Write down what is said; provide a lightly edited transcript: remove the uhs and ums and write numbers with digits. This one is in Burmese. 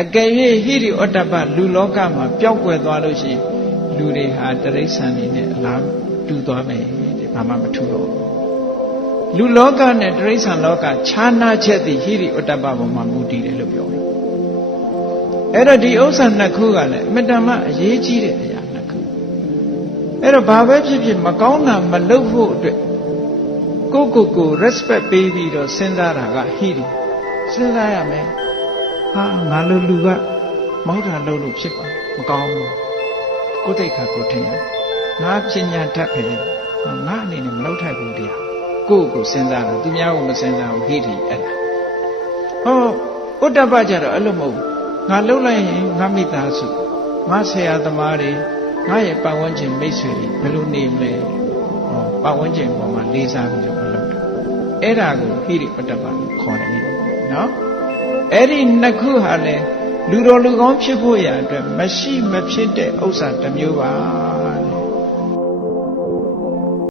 အကယ်၍ဟိရိဩတ္တပလူလောကမှာပျောက်ကွယ်သွားလို့ရှိရင်လူတွေဟာတိရစ္ဆာန်တွေနဲ့အလားတူသွားမယ်တဲ့ဘာမှမထူတော့လူလောကနဲ့တိရစ္ဆာန်လောကခြားနာချက်သည်ဟိရိဩတ္တပပေါ်မှာမူတည်တယ်လို့ပြောတယ်အဲ့တော့ဒီဥစ္စာနှစ်ခုကလည်းအမြဲတမ်းအရေးကြီးတဲ့အရာနှစ်ခုအဲ့တော့ဘာပဲဖြစ်ဖြစ်မကောင်းတာမလုပ်ဖို့အတွက်ကို respect ပေးပြီးတော့စဉ်းစားတာကဟိရိစဉ်းစားရမယ်ဟာငါလိုလူကမောက်တာလုပ်လို့ဖြစ်ပါမကောင်းဘူးကိုယ်တိတ်ခါကိုထင်တယ်ငါပညာတတ်ပဲငါအနေနဲ့မလုပ်ထိုက်ဘူးတရားကိုစဉ်းစားတာသူများကိုမစဉ်းစားဘူးဟိရိအဲ့ဒါဟောဥတ္တပကြတော့အဲ့လိုမဟုတ်ငါလှုပ်လိုက်ရင်ငါမိသားစုငါဆရာသမားတွေငါရဲ့ပတ်ဝန်းကျင်မိတ်ဆွေတွေဘယ်လိုနေမလဲပတ်ဝန်းကျင်ပေါ်မှာလေးစားပြီးတော့မလုပ်တာအဲ့ဒါကိုဟိရိဥတ္တပလို့ခေါ်တယ်နော်အဲ့ဒီနှစ်ခုဟာလေလူတော်လူကောင်းဖြစ်ဖို့ရာအတွက်မရှိမဖြစ်တဲ့ဥစ္စာတစ်မျိုးပါတဲ့